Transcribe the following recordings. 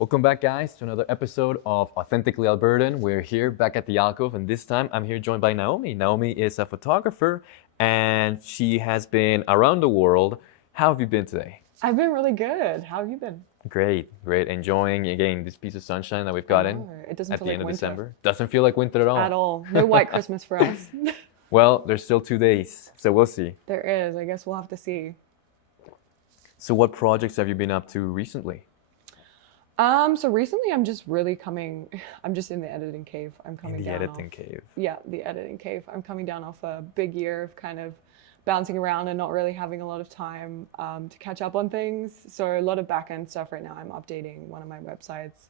Welcome back, guys, to another episode of Authentically Albertan. We're here back at the Alcove, and this time I'm here joined by Naomi. Naomi is a photographer, and she has been around the world. How have you been today? I've been really good. How have you been? Great, great. Enjoying, again, this piece of sunshine that we've I gotten know. It doesn't at feel the like end of winter December. Doesn't feel like winter at all. at all. No white Christmas for us. Well, there's still 2 days, so we'll see. There is. I guess we'll have to see. So what projects have you been up to recently? So recently I'm just I'm just in the editing cave. I'm coming In the down editing off, cave. Yeah, the editing cave. I'm coming down off a big year of kind of bouncing around and not really having a lot of time to catch up on things. So a lot of back end stuff right now. I'm updating one of my websites.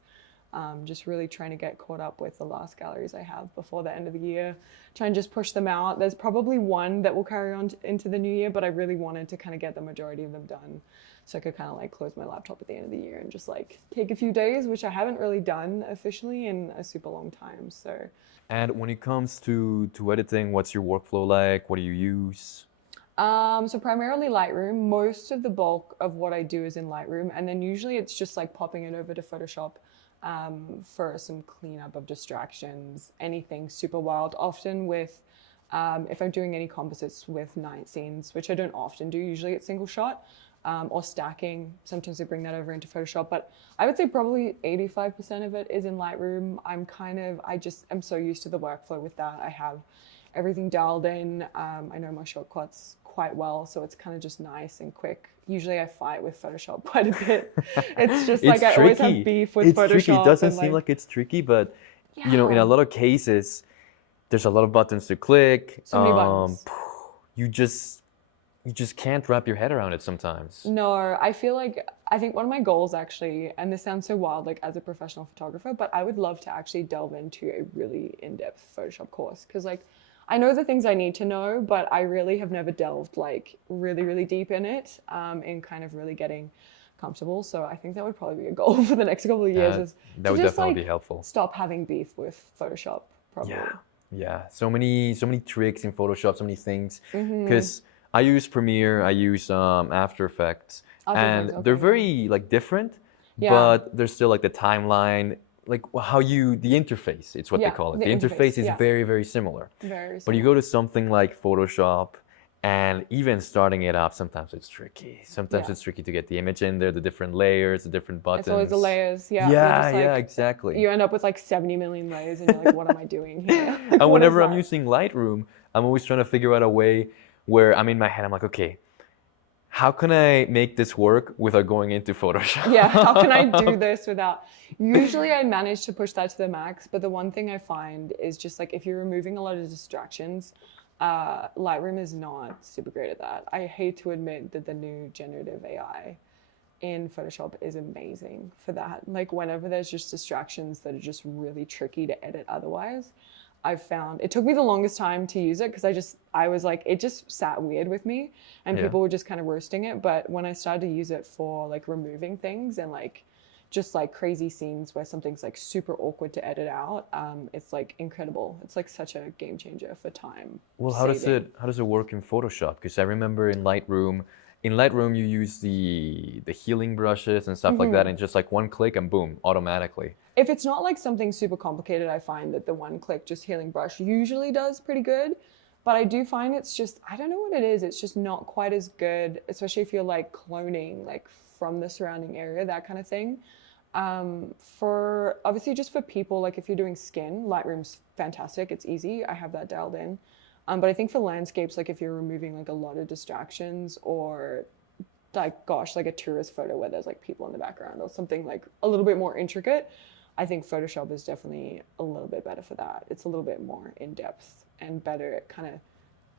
Just really trying to get caught up with the last galleries I have before the end of the year. Try and just push them out. There's probably one that will carry on into the new year, but I really wanted to kind of get the majority of them done so I could kind of like close my laptop at the end of the year and just like take a few days, which I haven't really done officially in a super long time. So. And when it comes to editing, what's your workflow like? What do you use? So primarily Lightroom. Most of the bulk of what I do is in Lightroom, and then usually it's just like popping it over to Photoshop for some cleanup of distractions, anything super wild. Often with, if I'm doing any composites with night scenes, which I don't often do, usually it's single shot or stacking. Sometimes I bring that over into Photoshop, but I would say probably 85% of it is in Lightroom. I'm so used to the workflow with that. I have everything dialed in. I know my shortcuts quite well, so it's kind of just nice and quick. Usually I fight with Photoshop quite a bit. It's just like I always have beef with Photoshop. It's tricky. It doesn't seem like it's tricky, but yeah. you know, in a lot of cases, there's a lot of buttons to click. So many buttons. You just can't wrap your head around it sometimes. No, I think one of my goals actually, and this sounds so wild, like as a professional photographer, but I would love to actually delve into a really in-depth Photoshop course, because like I know the things I need to know, but I really have never delved like really, really deep in it, in kind of really getting comfortable. So I think that would probably be a goal for the next couple of years, is that would just definitely like be helpful. stop having beef with Photoshop, probably. Yeah. So many tricks in Photoshop, so many things. Because I use Premiere, I use After Effects, and they're very like different, but there's still like the timeline, like the interface, it's what they call it. The interface is very, very similar. Very similar. But you go to something like Photoshop, and even starting it up, sometimes it's tricky. Sometimes it's tricky to get the image in there, the different layers, the different buttons. It's always the layers, Yeah, exactly. You end up with like 70 million layers, and you're like, what am I doing here? Like, and whenever I'm using Lightroom, I'm always trying to figure out a way where I'm in my head, I'm like, okay, how can I make this work without going into Photoshop? Yeah, how can I do this without? Usually I manage to push that to the max, but the one thing I find is just like if you're removing a lot of distractions, Lightroom is not super great at that. I hate to admit that the new generative AI in Photoshop is amazing for that. Like whenever there's just distractions that are just really tricky to edit otherwise, I've found it took me the longest time to use it because I was like, it just sat weird with me and people were just kind of roasting it. But when I started to use it for like removing things and like just like crazy scenes where something's like super awkward to edit out, it's like incredible. It's like such a game changer for time. Well, how does it work in Photoshop? Because I remember in Lightroom you use the healing brushes and stuff like that, and just like one click and boom, automatically. If it's not like something super complicated, I find that the one click just healing brush usually does pretty good. But I do find it's just, I don't know what it is. It's just not quite as good, especially if you're like cloning like from the surrounding area, that kind of thing. For obviously just for people, like if you're doing skin, Lightroom's fantastic. It's easy. I have that dialed in. But I think for landscapes, like if you're removing like a lot of distractions or like, like a tourist photo where there's like people in the background or something like a little bit more intricate, I think Photoshop is definitely a little bit better for that. It's a little bit more in depth and better at kind of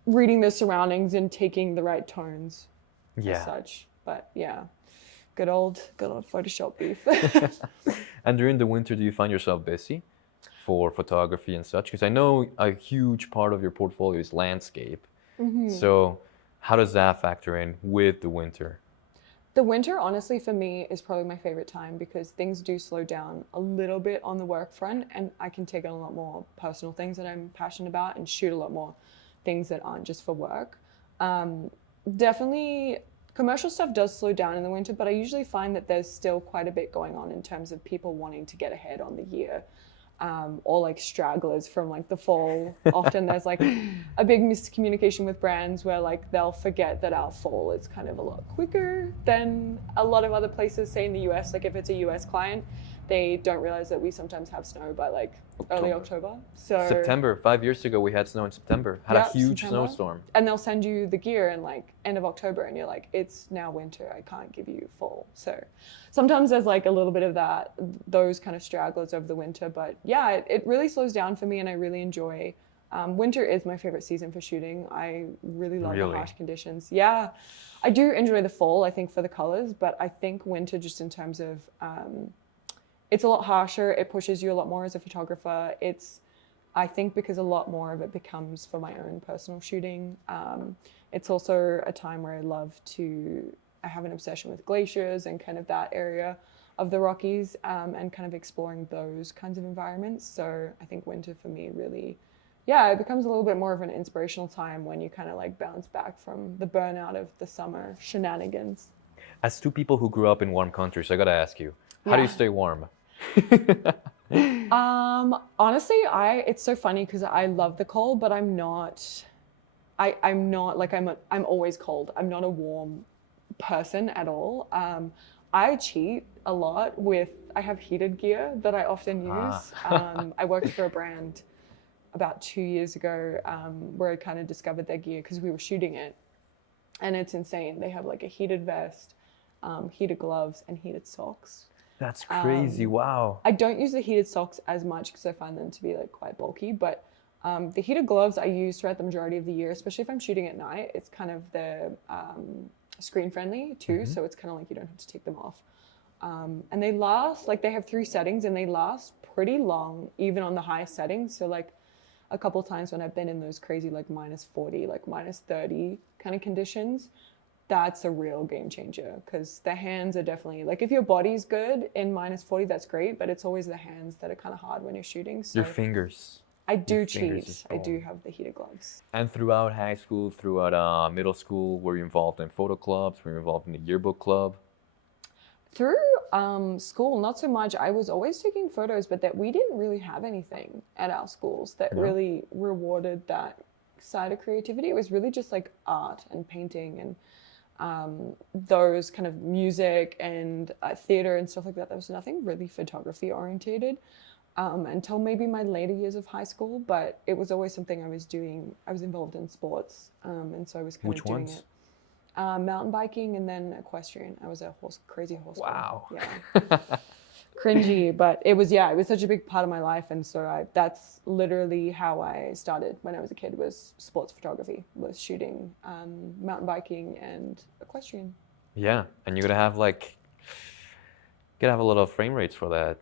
reading the surroundings and taking the right tones as such. But yeah, good old Photoshop beef. And during the winter, do you find yourself busy for photography and such? Because I know a huge part of your portfolio is landscape. So how does that factor in with the winter? The winter, honestly, for me, is probably my favorite time because things do slow down a little bit on the work front, and I can take on a lot more personal things that I'm passionate about and shoot a lot more things that aren't just for work. Definitely, Commercial stuff does slow down in the winter, but I usually find that there's still quite a bit going on in terms of people wanting to get ahead on the year. Or like stragglers from like the fall. Often there's like a big miscommunication with brands where like they'll forget that our fall is kind of a lot quicker than a lot of other places, say in the US. Like if it's a US client, they don't realize that we sometimes have snow by like early October. So September, 5 years ago, we had snow in September. Had a huge snowstorm. And they'll send you the gear in like end of October and you're like, it's now winter, I can't give you fall. So sometimes there's like a little bit of that, those kind of stragglers over the winter. But yeah, it really slows down for me and I really enjoy. Winter is my favorite season for shooting. I really love the harsh conditions. Yeah, I do enjoy the fall, I think, for the colors, but I think winter just in terms of, it's a lot harsher. It pushes you a lot more as a photographer. I think because a lot more of it becomes for my own personal shooting. It's also a time where I have an obsession with glaciers and kind of that area of the Rockies and kind of exploring those kinds of environments. So I think winter for me really, it becomes a little bit more of an inspirational time when you kind of like bounce back from the burnout of the summer shenanigans. As two people who grew up in warm countries, I gotta ask you, how do you stay warm? Honestly, it's so funny because I love the cold, but I'm not like I'm always cold. I'm not a warm person at all. I cheat a lot I have heated gear that I often use. I worked for a brand about 2 years ago where I kind of discovered their gear because we were shooting it, and it's insane. They have like a heated vest, heated gloves, and heated socks. That's crazy. Wow. I don't use the heated socks as much because I find them to be like quite bulky, but the heated gloves I use throughout the majority of the year, especially if I'm shooting at night. It's kind of screen friendly too, so it's kind of like you don't have to take them off. And they last, like they have 3 settings and they last pretty long, even on the highest settings. So like a couple times when I've been in those crazy like -40, like -30 kind of conditions, that's a real game changer because the hands are definitely like, if your body's good in -40, that's great, but it's always the hands that are kind of hard when you're shooting. So your fingers. I do cheat. I do have the heated gloves. And throughout high school, throughout middle school, were you involved in photo clubs? Were you involved in the yearbook club? Through school, not so much. I was always taking photos, but that we didn't really have anything at our schools that really rewarded that side of creativity. It was really just like art and painting and those kind of music and theater and stuff like that. There was nothing really photography orientated until maybe my later years of high school, but it was always something I was doing. I was involved in sports, and so I was kind of doing it. Mountain biking and then equestrian. I was a crazy horse girl. Wow. Yeah. Cringy, but it was such a big part of my life, and so that's literally how I started when I was a kid, was sports photography, was shooting mountain biking and equestrian. Yeah, and you're gonna have a lot of frame rates for that.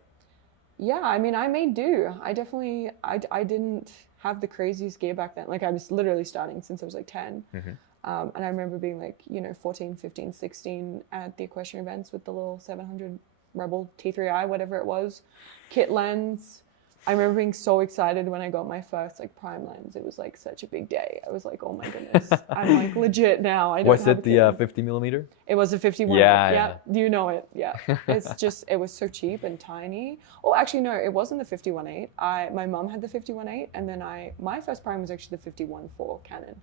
Yeah, I mean, I made do. I definitely, I didn't have the craziest gear back then. Like I was literally starting since I was like 10. And I remember being like, 14, 15, 16 at the equestrian events with the little 700 Rebel T3i, whatever it was, kit lens. I remember being so excited when I got my first like prime lens. It was like such a big day. I was like, oh my goodness, I'm like legit now. Was it the 50 millimeter? It was a 51. Yeah. You know it. Yeah. It's just, it was so cheap and tiny. Oh, actually, no, it wasn't the 51.8. My mom had the 51.8, and then my first prime was actually the 51.4 Canon.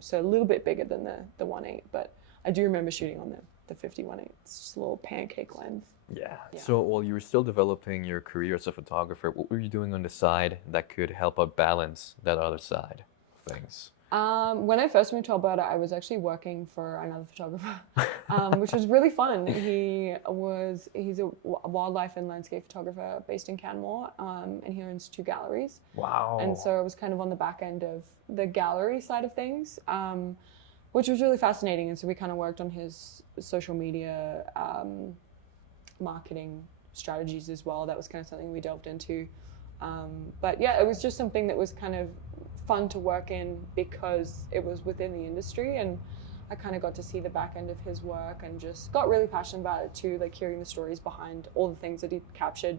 So a little bit bigger than the 1.8, but I do remember shooting on the 51.8. It's just a little pancake lens. Yeah. So while you were still developing your career as a photographer, what were you doing on the side that could help out balance that other side of things? When I first moved to Alberta, I was actually working for another photographer, which was really fun. He's a wildlife and landscape photographer based in Canmore, and he owns 2 galleries. Wow. And so I was kind of on the back end of the gallery side of things, which was really fascinating. And so we kind of worked on his social media marketing strategies as well. That was kind of something we delved into. But yeah, it was just something that was kind of fun to work in because it was within the industry, and I kind of got to see the back end of his work and just got really passionate about it too, like hearing the stories behind all the things that he captured.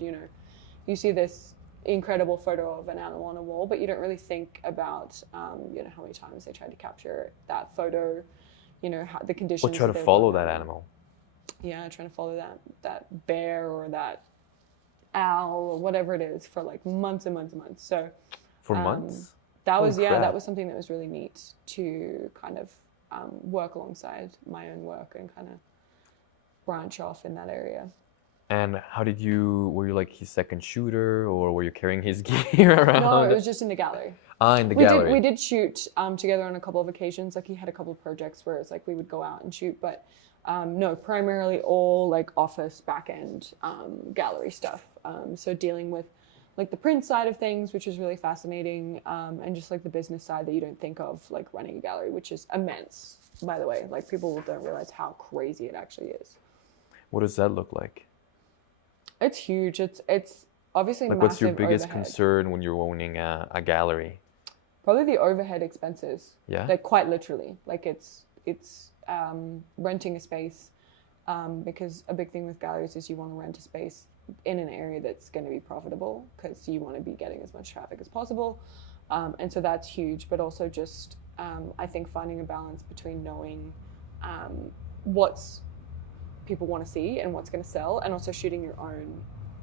You see this incredible photo of an animal on a wall, but you don't really think about how many times they tried to capture that photo you know, how, the conditions. Or try to follow that animal. Yeah, trying to follow that bear or that owl or whatever it is for like months and months and months. So for months. That was Holy crap. that was something that was really neat to kind of work alongside my own work and kind of branch off in that area. And how did you, were you like his second shooter, or were you carrying his gear around? No, it was just in the gallery. In the gallery. We did shoot together on a couple of occasions. Like he had a couple of projects where it's like we would go out and shoot, but no, primarily all like office back-end gallery stuff. So dealing with like the print side of things, which is really fascinating, and just like the business side that you don't think of, like running a gallery, which is immense, by the way. Like people don't realize how crazy it actually is. What does that look like? It's huge. It's obviously like massive. What's your biggest overhead. concern when you're owning a gallery? Probably the overhead expenses. Yeah. Like quite literally. Like it's renting a space, because a big thing with galleries is you want to rent a space in an area that's going to be profitable, because you want to be getting as much traffic as possible, and so that's huge. But also just I think finding a balance between knowing what's people want to see and what's going to sell, and also shooting your own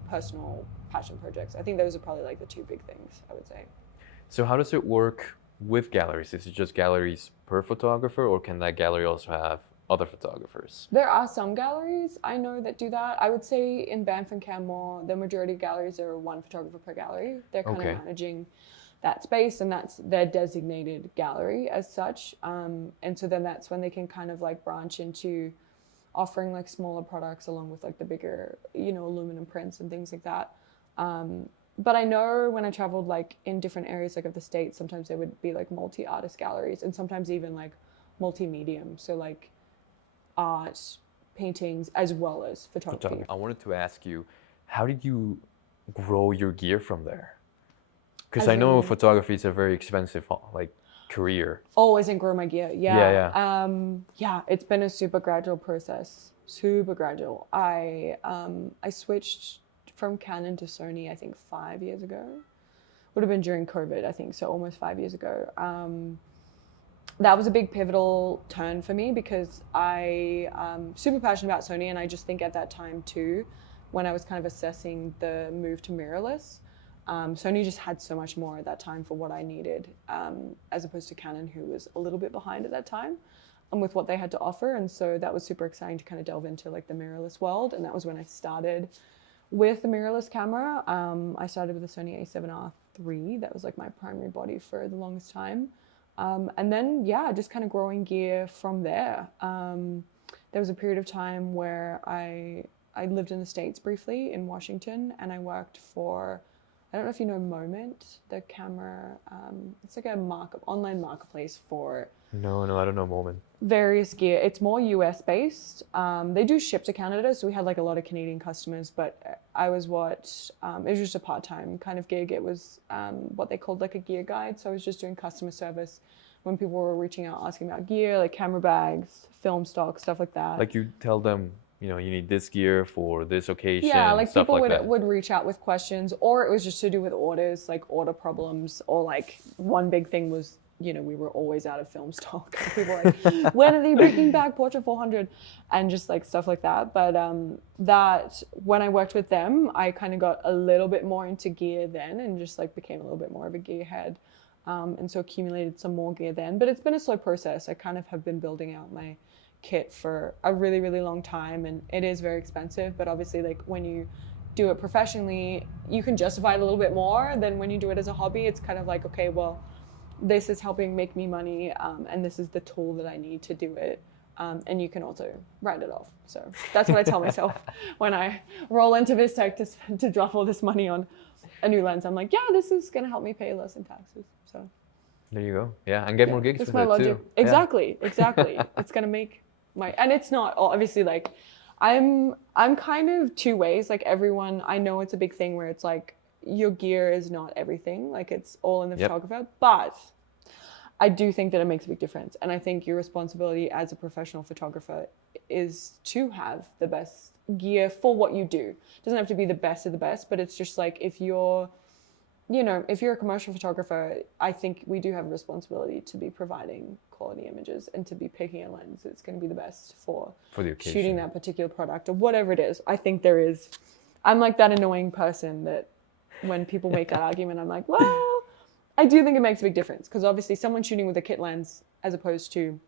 personal passion projects. I think those are probably like the two big things I would say. So how does it work with galleries? Is it just galleries per photographer, or can that gallery also have other photographers? There are some galleries I know that do that. I would say in Banff and Canmore, the majority of galleries are one photographer per gallery. They're kind of managing that space, and that's their designated gallery as such. And so then that's when they can kind of like branch into offering like smaller products along with like the bigger, you know, aluminum prints and things like that. But I know when I traveled like in different areas like of the States, sometimes there would be like multi-artist galleries, and sometimes even like multi-medium. So like art, paintings, as well as photography. I wanted to ask you, how did you grow your gear from there? Because I know photography is a very expensive like career. Always in grow my gear. Yeah. Yeah, it's been a super gradual process. Super gradual. I switched from Canon to Sony, I think 5 years ago. Would have been during COVID, I think, so almost 5 years ago. That was a big pivotal turn for me, because I'm super passionate about Sony, and I just think at that time too, when I was kind of assessing the move to mirrorless, Sony just had so much more at that time for what I needed, as opposed to Canon, who was a little bit behind at that time with what they had to offer. And so that was super exciting to kind of delve into like the mirrorless world. And that was when I started with the mirrorless camera. I started with the Sony a7R III. That was like my primary body for the longest time. And then, yeah, just kind of growing gear from there. There was a period of time where I lived in the States briefly in Washington, and I worked for, I don't know if you know Moment, the camera. It's like a online marketplace for... No, I don't know Moment. Various gear. It's more US based. They do ship to Canada, so we had like a lot of Canadian customers, but I was it was just a part-time kind of gig. It was what they called like a gear guide. So I was just doing customer service when people were reaching out asking about gear, like camera bags, film stock, stuff like that. Like you tell them, you know, you need this gear for this occasion. Yeah, like stuff people like would reach out with questions, or it was just to do with orders, like order problems, or like one big thing was, you know, we were always out of film stock. People were like, when are they bringing back Portra 400? And just like stuff like that. But that when I worked with them, I kind of got a little bit more into gear then, and just like became a little bit more of a gearhead. And so accumulated some more gear then. But it's been a slow process. I kind of have been building out my kit for a really, really long time, and it is very expensive. But obviously, like when you do it professionally, you can justify it a little bit more than when you do it as a hobby. It's kind of like, okay, well, this is helping make me money, and this is the tool that I need to do it. And you can also write it off. So that's what I tell myself when I roll into VizTech to drop all this money on a new lens. I'm like, yeah, this is going to help me pay less in taxes. So there you go. Yeah, and get more gigs with it logic. too. Exactly. It's going to make and it's not obviously like, I'm kind of two ways. Like everyone, I know it's a big thing where it's like, your gear is not everything, like it's all in the photographer, but I do think that it makes a big difference. And I think your responsibility as a professional photographer is to have the best gear for what you do. It doesn't have to be the best of the best, but it's just like, if you're a commercial photographer, I think we do have a responsibility to be providing quality images and to be picking a lens that's going to be the best for the occasion, shooting that particular product or whatever it is. I think I'm like that annoying person that when people make that argument, I'm like, well, I do think it makes a big difference because obviously someone shooting with a kit lens as opposed to,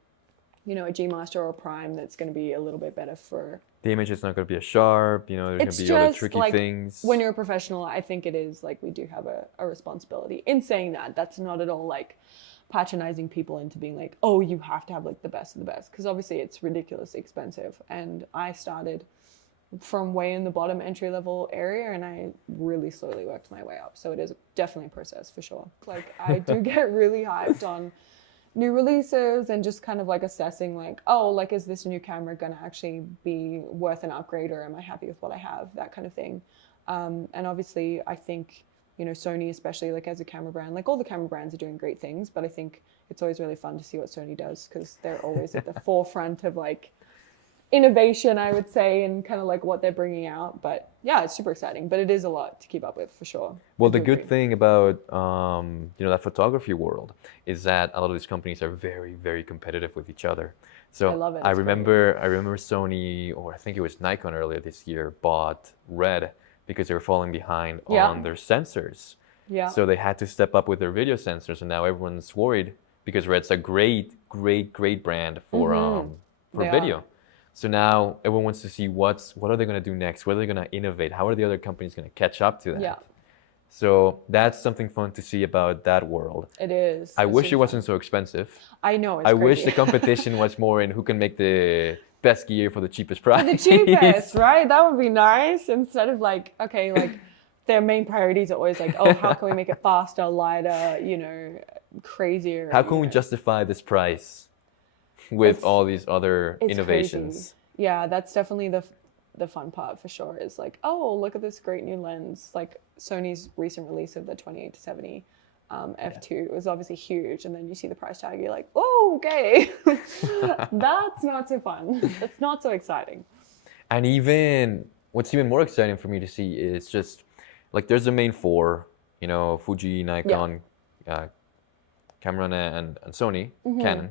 you know, a G Master or a Prime, that's going to be a little bit better for... The image is not going to be as sharp, you know, there's going to be other tricky things. When you're a professional, I think it is like we do have a responsibility. In saying that, that's not at all like patronizing people into being like, oh, you have to have like the best of the best. Because obviously it's ridiculously expensive. And I started from way in the bottom entry level area and I really slowly worked my way up. So it is definitely a process for sure. Like I do get really hyped on new releases and just kind of like assessing like, oh, like, is this new camera going to actually be worth an upgrade or am I happy with what I have? That kind of thing. And obviously I think, you know, Sony, especially like as a camera brand, like all the camera brands are doing great things, but I think it's always really fun to see what Sony does because they're always at the forefront of like innovation, I would say, and kind of like what they're bringing out. But yeah, it's super exciting, but it is a lot to keep up with for sure. Well, the good thing about you know, that photography world is that a lot of these companies are very, very competitive with each other. So I love it. I remember Sony, or I think it was Nikon earlier this year, bought Red because they were falling behind on their sensors. Yeah. So they had to step up with their video sensors, and now everyone's worried because Red's a great brand for video. So now everyone wants to see what are they going to do next? What are they going to innovate? How are the other companies going to catch up to that? Yeah. So that's something fun to see about that world. It is. I wish it wasn't so expensive. I know. I wish the competition was more in who can make the best gear for the cheapest price. For the cheapest, right? That would be nice. Instead of like, okay, like their main priorities are always like, oh, how can we make it faster, lighter, you know, crazier? How can we justify this price with all these other innovations? Crazy. Yeah, that's definitely the fun part for sure, is like, oh, look at this great new lens. Like Sony's recent release of the 28-70 f2 was obviously huge, and then you see the price tag, you're like, oh, okay. That's not so fun. That's not so exciting. And even what's even more exciting for me to see is just like there's the main four, you know, Fuji, Nikon, Cameron, and Sony, Canon.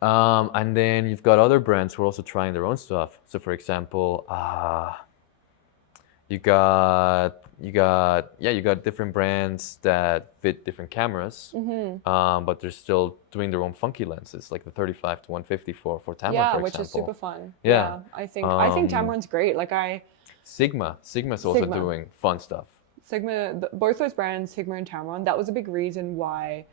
And then you've got other brands who are also trying their own stuff. So for example, you got different brands that fit different cameras, but they're still doing their own funky lenses, like the 35 to 150 for Tamron, for example. Which is super fun. Yeah. I think Tamron's great. Like Sigma's also doing fun stuff. Both those brands, Sigma and Tamron, that was a big reason why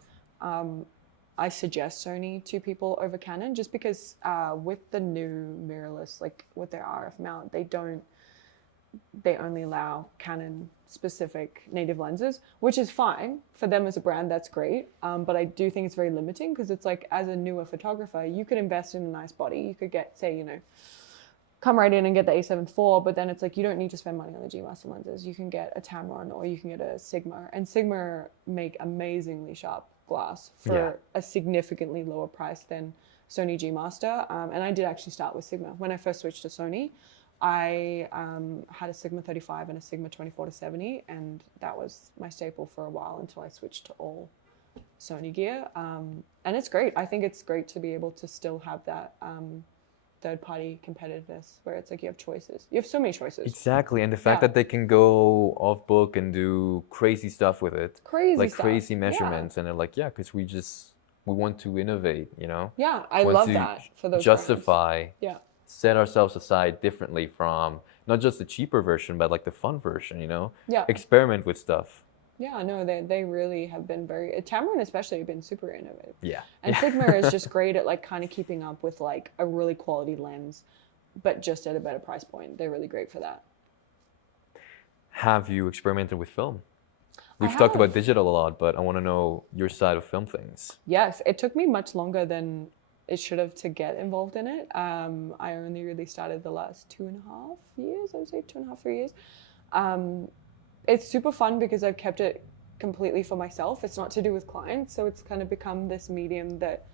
I suggest Sony to people over Canon, just because with the new mirrorless, like with their RF mount, they only allow Canon specific native lenses, which is fine for them as a brand. That's great. But I do think it's very limiting because it's like, as a newer photographer, you could invest in a nice body. You could get, say, you know, come right in and get the A7 IV, but then it's like, you don't need to spend money on the G Master lenses. You can get a Tamron or you can get a Sigma, and Sigma make amazingly sharp glass for a significantly lower price than Sony G Master. And I did actually start with Sigma. When I first switched to Sony, I had a Sigma 35 and a Sigma 24-70, and that was my staple for a while until I switched to all Sony gear. And it's great. I think it's great to be able to still have that third-party competitiveness where it's like you have choices. You have so many choices. Exactly, and the fact that they can go off book and do crazy stuff with it. Crazy measurements, and they're like, because we want to innovate, you know? Yeah, I love that for those justify, brands. set ourselves aside differently from not just the cheaper version, but like the fun version, you know? Yeah. Experiment with stuff. Yeah, no, they really have been Tamron especially have been super innovative. Yeah. And Sigma is just great at like kind of keeping up with like a really quality lens, but just at a better price point. They're really great for that. Have you experimented with film? We've talked about digital a lot, but I want to know your side of film things. Yes, it took me much longer than it should have to get involved in it. I only really started the last 2.5 years, I would say 2.5, 3 years. It's super fun because I've kept it completely for myself. It's not to do with clients, so it's kind of become this medium that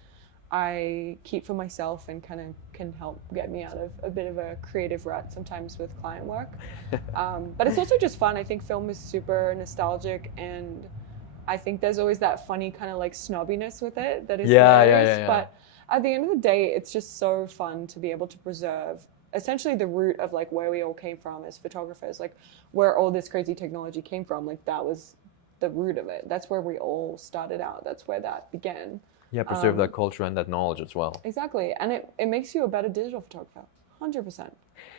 I keep for myself and kind of can help get me out of a bit of a creative rut sometimes with client work. But it's also just fun. I think film is super nostalgic, and I think there's always that funny kind of like snobbiness with it that is Yeah, hilarious. yeah. But at the end of the day, it's just so fun to be able to preserve essentially the root of like where we all came from as photographers, like where all this crazy technology came from. Like that was the root of it. That's where we all started out. That's where that began. Yeah, preserve that culture and that knowledge as well. Exactly. And it makes you a better digital photographer. 100%.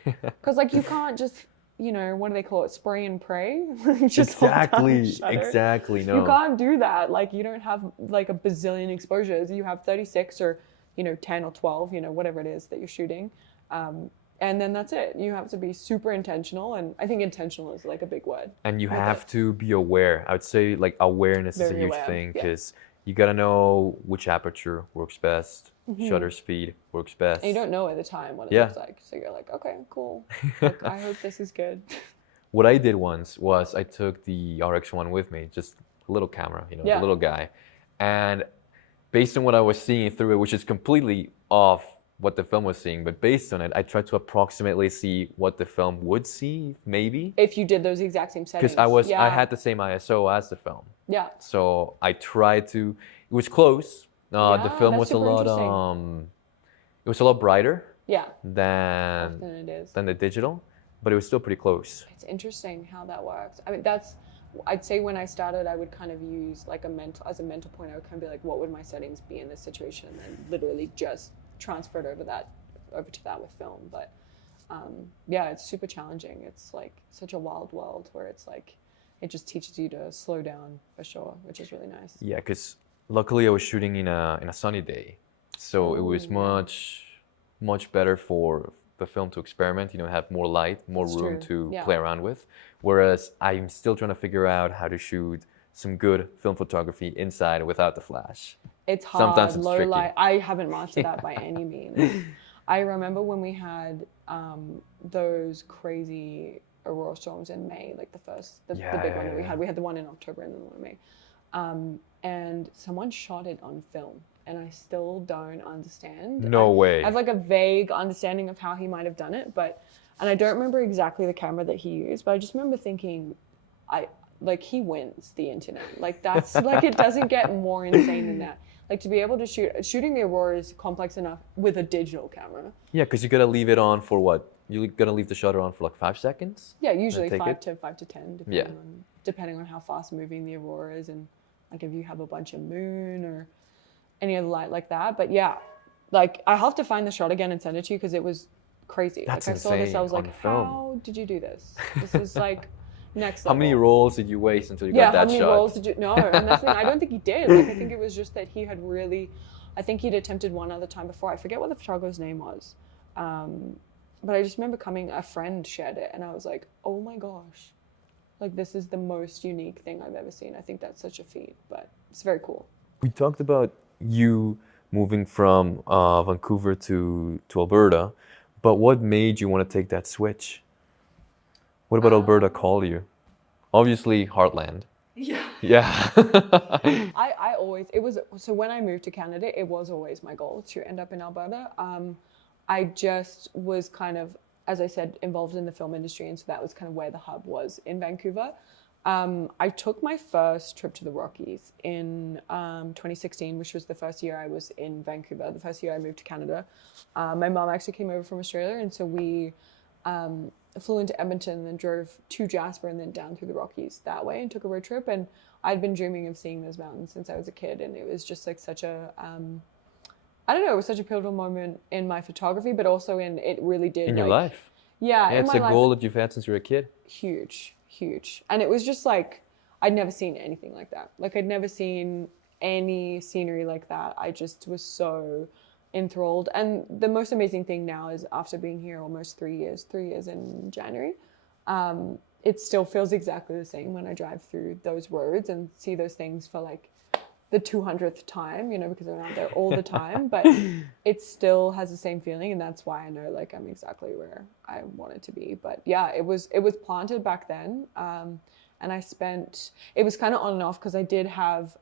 Because like you can't just, you know, what do they call it? Spray and pray? Just hold down the shutter. Exactly. No. You can't do that. Like you don't have like a bazillion exposures. You have 36 or, you know, 10 or 12, you know, whatever it is that you're shooting. And then that's it. You have to be super intentional. And I think intentional is like a big word. And you have to be aware. I would say like awareness is a huge thing, because you got to know which aperture works best, shutter speed works best. And you don't know at the time what it looks like. So you're like, okay, cool. Like, I hope this is good. What I did once was I took the RX1 with me, just a little camera, you know, the little guy. And based on what I was seeing through it, which is completely off what the film was seeing, but based on it, I tried to approximately see what the film would see, maybe. If you did those exact same settings. Because I had the same ISO as the film. Yeah. So I tried to, it was close. The film was a lot, it was a lot brighter than the digital, but it was still pretty close. It's interesting how that works. I mean, I'd say when I started, I would kind of use like as a mental point, I would kind of be like, what would my settings be in this situation? And literally just transferred over to that with film. But it's super challenging. It's like such a wild world where it's like, it just teaches you to slow down for sure, which is really nice. Yeah, because luckily I was shooting in a sunny day, so it was much better for the film to experiment, you know, have more light, more room to play around with. Whereas I'm still trying to figure out how to shoot some good film photography inside without the flash. It's hard. Sometimes it's tricky. Light. I haven't mastered that by any means. I remember when we had those crazy aurora storms in May, like the big one that we had. We had the one in October and then the one in May. And someone shot it on film, and I still don't understand. No way. I have like a vague understanding of how he might have done it, and I don't remember exactly the camera that he used, but I just remember thinking, he wins the internet. Like that's like, it doesn't get more insane than that. Like to be able to shooting the aurora is complex enough with a digital camera. Yeah, because you gotta leave it on for what? You're gonna leave the shutter on for like 5 seconds? Yeah, usually 5 to 10, depending on how fast moving the aurora is, and like if you have a bunch of moon or any other light like that. But yeah, like I have to find the shot again and send it to you because it was crazy. That's like I saw this, I was like, film. How did you do this? This is like next level. How many rolls did you waste until you got that shot? Yeah, how many rolls did you? No, and that's the thing. I don't think he did. Like I think it was just that he had really, I think he'd attempted one other time before. I forget what the photographer's name was. But I just remember a friend shared it, and I was like, oh my gosh, like this is the most unique thing I've ever seen. I think that's such a feat, but it's very cool. We talked about you moving from Vancouver to Alberta, but what made you want to take that switch? What about Alberta called you? Obviously, Heartland. Yeah. Yeah. I always, so when I moved to Canada, it was always my goal to end up in Alberta. I just was kind of, as I said, involved in the film industry, and so that was kind of where the hub was in Vancouver. I took my first trip to the Rockies in 2016, which was the first year I was in Vancouver, the first year I moved to Canada. My mom actually came over from Australia, and so we flew into Edmonton and then drove to Jasper and then down through the Rockies that way and took a road trip. And I'd been dreaming of seeing those mountains since I was a kid, and it was just like such a I don't know, it was such a pivotal moment in my photography, but also it really did. In your life. Yeah. It's a goal that you've had since you were a kid. Huge. And it was just like, I'd never seen anything like that. Like I'd never seen any scenery like that. I just was so enthralled. And the most amazing thing now is after being here almost 3 years in January, it still feels exactly the same when I drive through those roads and see those things for like the 200th time, you know, because I'm out there all the time, but it still has the same feeling. And that's why I know like I'm exactly where I wanted to be. But yeah, it was planted back then. And it was kind of on and off because I did have,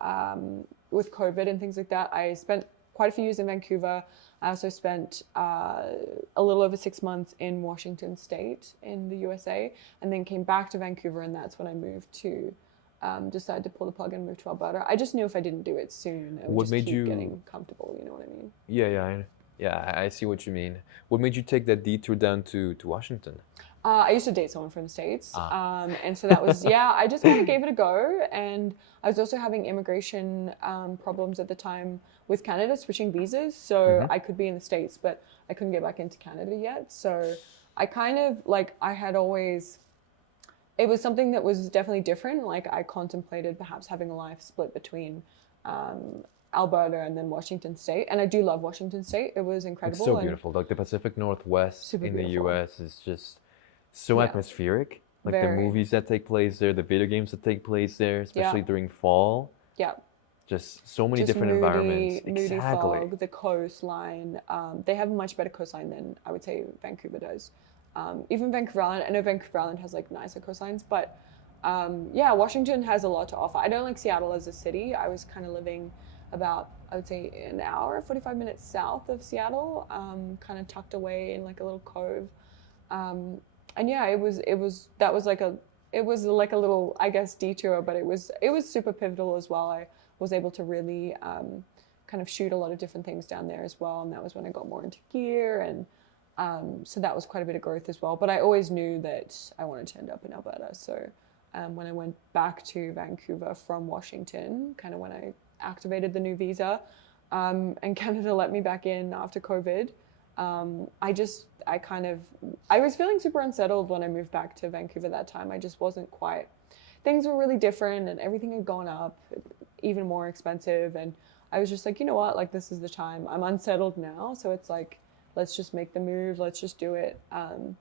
with COVID and things like that, I spent quite a few years in Vancouver. I also spent a little over 6 months in Washington State in the USA, and then came back to Vancouver, and that's when I moved to decided to pull the plug and move to Alberta. I just knew if I didn't do it soon, it would What just made keep you? getting comfortable. You know what I mean? I see what you mean. What made you take that detour down to Washington? I used to date someone from the States. Ah. And so that was, I just kind of gave it a go. And I was also having immigration problems at the time with Canada, switching visas. So I could be in the States, but I couldn't get back into Canada yet. So I kind of, like, I had always, it was something that was definitely different. Like, I contemplated perhaps having a life split between Alberta and then Washington State. And I do love Washington State. It was incredible. It's so beautiful. Like the Pacific Northwest Super in the beautiful. US is just so atmospheric. Like the Very. movies that take place there, the video games that take place there, especially during fall. Yeah. Just so many Just different environments. moody Exactly. fog, the coastline. They have a much better coastline than I would say Vancouver does. Even Vancouver Island, I know Vancouver Island has like nicer coastlines, but Washington has a lot to offer. I don't like Seattle as a city. I was kind of living about, I would say, an hour, 45 minutes south of Seattle, kind of tucked away in like a little cove. That was like a little, I guess, detour, but it was super pivotal as well. I was able to really kind of shoot a lot of different things down there as well, and that was when I got more into gear, and so that was quite a bit of growth as well. But I always knew that I wanted to end up in Alberta. So when I went back to Vancouver from Washington, kind of when I activated the new visa, and Canada let me back in after COVID, I was feeling super unsettled when I moved back to Vancouver that time. I just wasn't quite, things were really different and everything had gone up, even more expensive. And I was just like, you know what, like this is the time. I'm unsettled now. So it's like, let's just make the move. Let's just do it. And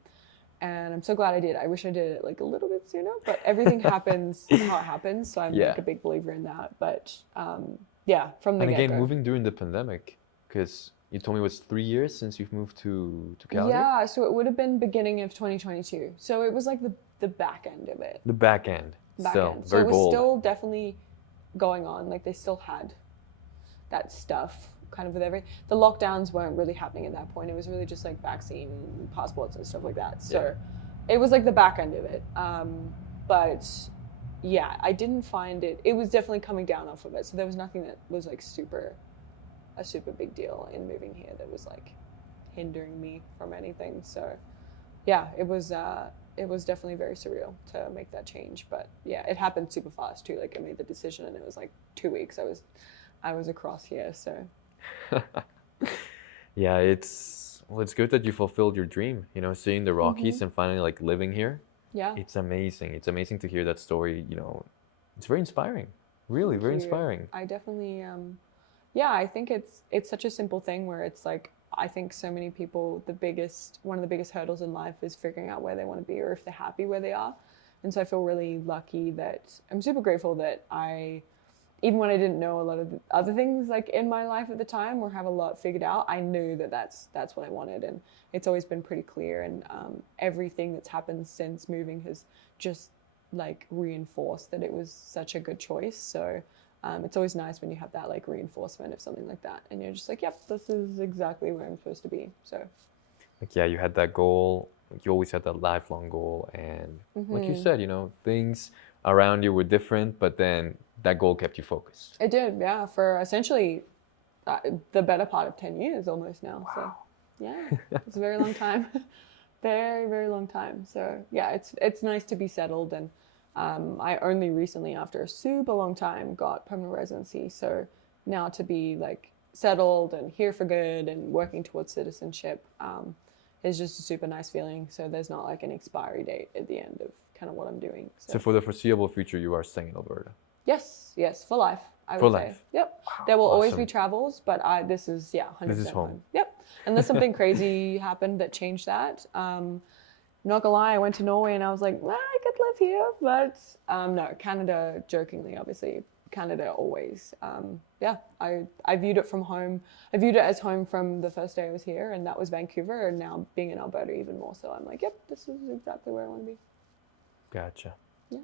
I'm so glad I did. I wish I did it like a little bit sooner, but everything happens how it happens. So I'm like a big believer in that. But from the get-go. And again, moving during the pandemic, because you told me it was 3 years since you've moved to Calgary? Yeah, so it would have been beginning of 2022. So it was like the back end of it. The back end. Still, So very it was bold. still definitely going on. Like they still had that stuff kind of with everything. The lockdowns weren't really happening at that point. It was really just like vaccine passports and stuff like that. So it was like the back end of it. But yeah, I didn't find it. It was definitely coming down off of it. So there was nothing that was like a super big deal in moving here that was like hindering me from anything. So yeah, it was definitely very surreal to make that change. But yeah, it happened super fast too. Like I made the decision and it was like 2 weeks I was across here. So yeah, it's good that you fulfilled your dream, you know, seeing the Rockies and finally like living here. Yeah. It's amazing. It's amazing to hear that story, you know. It's very inspiring. Really, very inspiring. I definitely I think it's such a simple thing where it's like I think so many people one of the biggest hurdles in life is figuring out where they want to be or if they're happy where they are. And so I feel really lucky that I'm super grateful that even when I didn't know a lot of the other things like in my life at the time or have a lot figured out, I knew that that's what I wanted, and it's always been pretty clear. And everything that's happened since moving has just like reinforced that it was such a good choice. So it's always nice when you have that like reinforcement of something like that, and you're just like, yep, this is exactly where I'm supposed to be. So like, yeah, you had that goal. You always had that lifelong goal, and like you said, you know, things around you were different, but then that goal kept you focused. It did, yeah, for essentially the better part of 10 years almost now. Wow. So yeah, it's a very long time. Very, very long time. So yeah, it's nice to be settled. And I only recently, after a super long time, got permanent residency. So now to be like settled and here for good and working towards citizenship is just a super nice feeling. So there's not like an expiry date at the end of kind of what I'm doing. So for the foreseeable future, you are staying in Alberta? Yes, for life. I for would life. say. Yep. Wow, there will always awesome. be travels, but this is 100% This is home. Yep. Unless something crazy happened that changed that. Not gonna lie, I went to Norway and I was like, I could live here, but no, Canada, jokingly, obviously, Canada always. I viewed it from home. I viewed it as home from the first day I was here, and that was Vancouver, and now being in Alberta even more so. I'm like, yep, this is exactly where I want to be. Gotcha. Yeah.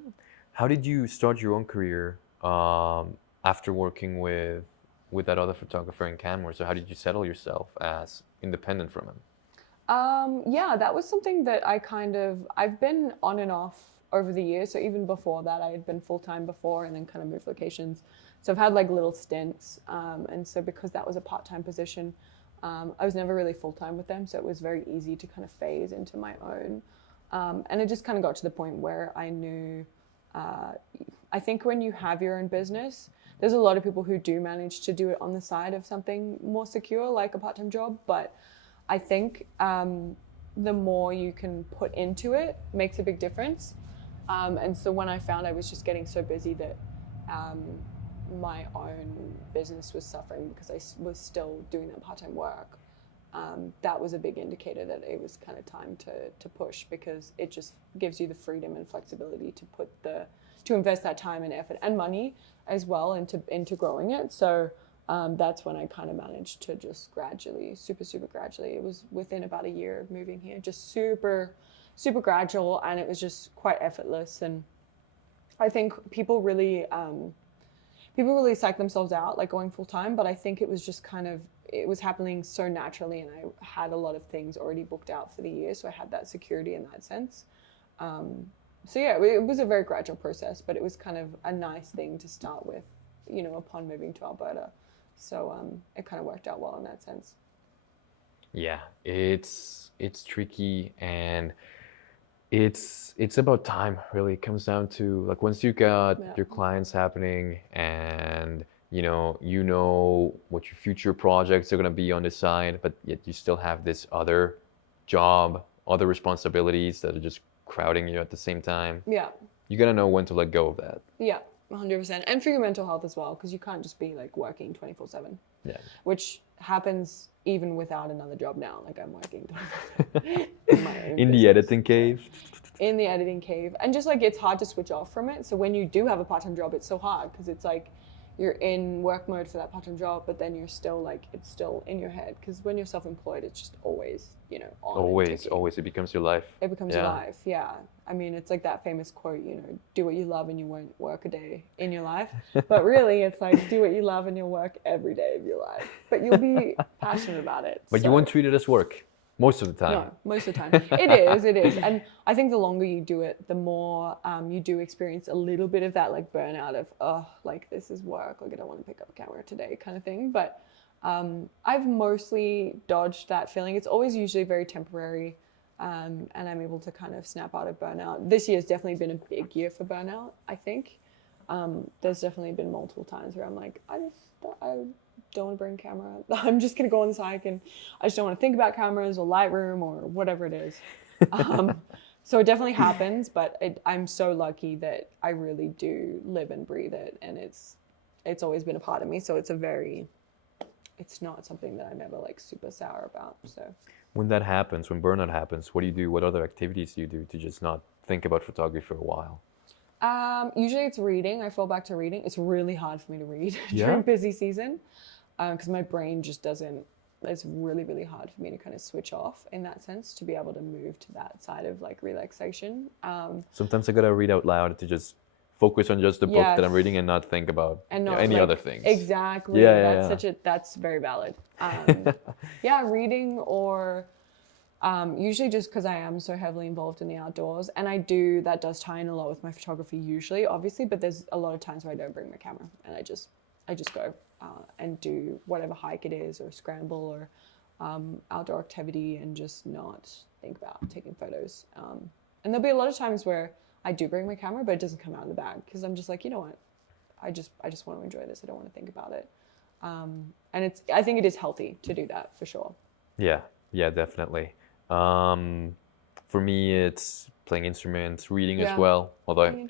How did you start your own career after working with that other photographer in Canmore? So how did you settle yourself as independent from him? That was something that I've been on and off over the years. So even before that, I had been full-time before and then kind of moved locations. So I've had like little stints. And so because that was a part-time position, I was never really full-time with them. So it was very easy to kind of phase into my own. And it just kind of got to the point where I knew, I think when you have your own business, there's a lot of people who do manage to do it on the side of something more secure, like a part-time job. But I think the more you can put into it makes a big difference. And so when I found I was just getting so busy that my own business was suffering because I was still doing that part-time work, that was a big indicator that it was kind of time to push, because it just gives you the freedom and flexibility to invest that time and effort and money as well into growing it. So that's when I kind of managed to just gradually, super gradually, it was within about a year of moving here, just super gradual, and it was just quite effortless. And I think people really psych themselves out like going full time, but I think it was just it was happening so naturally, and I had a lot of things already booked out for the year, so I had that security in that sense. So yeah, it was a very gradual process, but it was kind of a nice thing to start with, upon moving to Alberta. So it kind of worked out well in that sense. Yeah, it's tricky, and it's about time, really. It comes down to like once you got your clients happening, and you know what your future projects are going to be on the side, but yet you still have this other job, other responsibilities that are just crowding you at the same time. Yeah. You got to know when to let go of that. Yeah, 100%. And for your mental health as well, because you can't just be like working 24/7. Yeah. Which happens even without another job now. Like I'm working 24/7 in my own in the editing cave. In the editing cave. And just like it's hard to switch off from it. So when you do have a part-time job, it's so hard because it's like you're in work mode for that part-time job, but then you're still like, it's still in your head, because when you're self-employed, it's just always, on. Always, it becomes your life. It becomes your life, yeah. I mean, it's like that famous quote, do what you love and you won't work a day in your life. But really, it's like, do what you love and you'll work every day of your life. But you'll be passionate about it. But you won't treat it as work. Most of the time. No, most of the time. It is. And I think the longer you do it, the more you do experience a little bit of that like burnout of, like this is work, like I don't want to pick up a camera today kind of thing. But I've mostly dodged that feeling. It's always usually very temporary, and I'm able to kind of snap out of burnout. This year's definitely been a big year for burnout, I think. There's definitely been multiple times where I'm like, I don't want to bring a camera. I'm just going to go on this hike and I just don't want to think about cameras or Lightroom or whatever it is. So it definitely happens, but I'm so lucky that I really do live and breathe it, and it's always been a part of me. So it's not something that I'm ever like super sour about. So when that happens, when burnout happens, what do you do? What other activities do you do to just not think about photography for a while? Usually it's reading. I fall back to reading. It's really hard for me to read during busy season. Because my brain just doesn't, it's really, really hard for me to kind of switch off in that sense, to be able to move to that side of like relaxation. Sometimes I gotta read out loud to just focus on just the book that I'm reading and not think about any other things. Exactly. That's very valid. Reading or usually just because I am so heavily involved in the outdoors, and that does tie in a lot with my photography usually, obviously, but there's a lot of times where I don't bring my camera and I just go and do whatever hike it is, or scramble, or outdoor activity, and just not think about taking photos. And there'll be a lot of times where I do bring my camera, but it doesn't come out in the bag, because I'm just like, you know what, I just want to enjoy this. I don't want to think about it. And I think it is healthy to do that for sure. Yeah, definitely. For me, it's playing instruments, reading as well. Although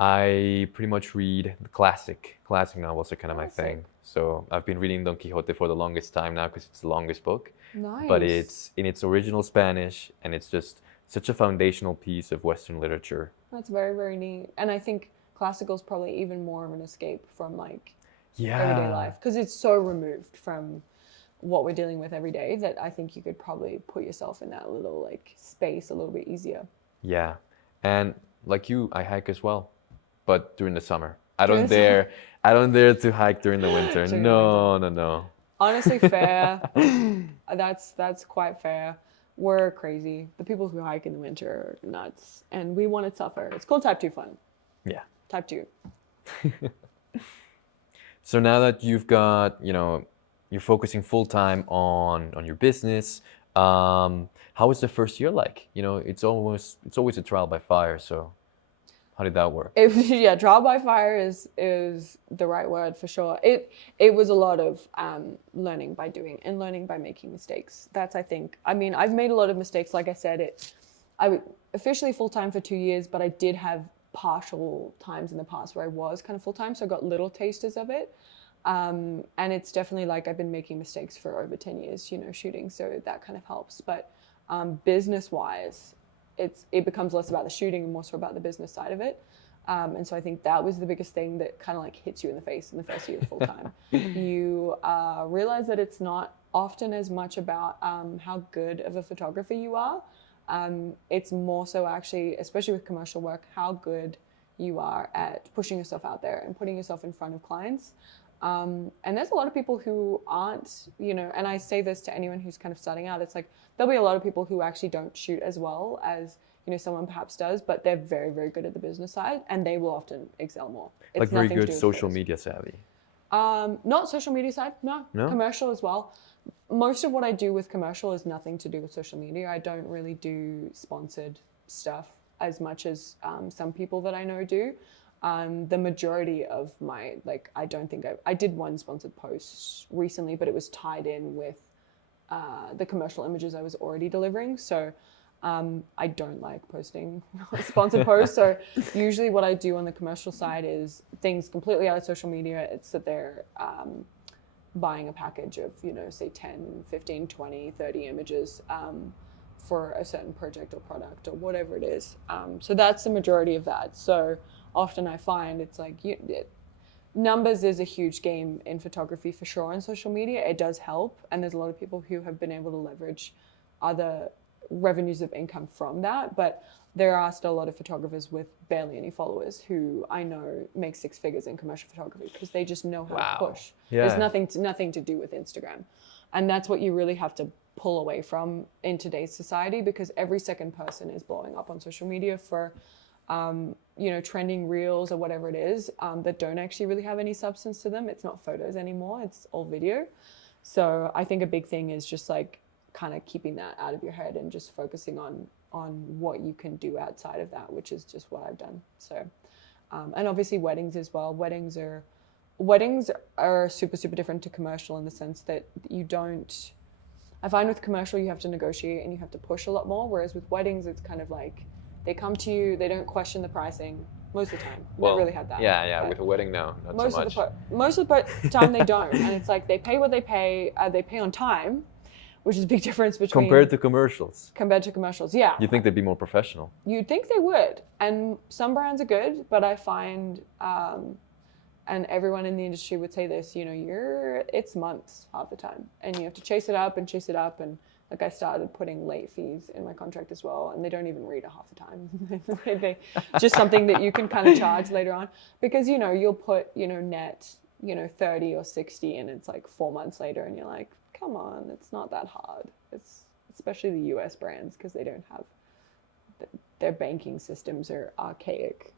I pretty much read the classic novels are kind of my thing. So I've been reading Don Quixote for the longest time now, because it's the longest book. Nice. But it's in its original Spanish, and it's just such a foundational piece of Western literature. That's very, very neat. And I think classical is probably even more of an escape from like everyday life, because it's so removed from what we're dealing with every day, that I think you could probably put yourself in that little like space a little bit easier. Yeah. And like you, I hike as well, but during the summer. I don't dare to hike during the winter. No. Honestly, fair. That's quite fair. we're crazy. The people who hike in the winter are nuts, and we want to suffer. It's called type 2 fun. Yeah. Type 2. So now that you've got, you're focusing full time on your business, how was the first year like? It's always a trial by fire. So how did that work? Trial by fire is the right word for sure. It was a lot of learning by doing and learning by making mistakes. That's, I think, I've made a lot of mistakes. Like I said, I was officially full time for 2 years, but I did have partial times in the past where I was kind of full time, so I got little tasters of it. And it's definitely like I've been making mistakes for over 10 years, shooting, so that kind of helps. But business wise, it becomes less about the shooting and more so about the business side of it. And so I think that was the biggest thing that kind of like hits you in the face in the first year full time. You realize that it's not often as much about how good of a photographer you are. It's more so actually, especially with commercial work, how good you are at pushing yourself out there and putting yourself in front of clients. And there's a lot of people who aren't, and I say this to anyone who's kind of starting out, it's like, there'll be a lot of people who actually don't shoot as well as, someone perhaps does, but they're very, very good at the business side and they will often excel more. It's like very good social media savvy. Not social media side, no, commercial as well. Most of what I do with commercial is nothing to do with social media. I don't really do sponsored stuff as much as some people that I know do. The majority of my, I did one sponsored post recently, but it was tied in with the commercial images I was already delivering. So I don't like posting sponsored posts. So usually what I do on the commercial side is things completely out of social media. It's that they're buying a package of, say 10, 15, 20, 30 images for a certain project or product or whatever it is. So that's the majority of that. So often I find it's like numbers is a huge game in photography for sure on social media. It does help. And there's a lot of people who have been able to leverage other revenues of income from that. But there are still a lot of photographers with barely any followers who I know make 6 figures in commercial photography because they just know how to push. Yeah. There's nothing to do with Instagram. And that's what you really have to pull away from in today's society, because every second person is blowing up on social media for trending reels or whatever it is that don't actually really have any substance to them. It's not photos anymore, it's all video. So I think a big thing is just like kind of keeping that out of your head and just focusing on what you can do outside of that, which is just what I've done. So and obviously weddings as well. Weddings are super, super different to commercial in the sense that I find with commercial you have to negotiate and you have to push a lot more, whereas with weddings it's kind of like they come to you, they don't question the pricing most of the time. Well, they really had that. Yeah. With a wedding, no, not so much. Most of the time they don't, and it's like they pay what they pay. They pay on time, which is a big difference between compared to commercials. Yeah. You think they'd be more professional? You'd think they would, and some brands are good, but I find, and everyone in the industry would say this, it's months half the time, and you have to chase it up, and like I started putting late fees in my contract as well, and they don't even read it half the time. They just something that you can kind of charge later on, because you'll put net 30 or 60, and it's like 4 months later, and you're like, come on, it's not that hard. It's especially the US brands, because they don't have their banking systems are archaic.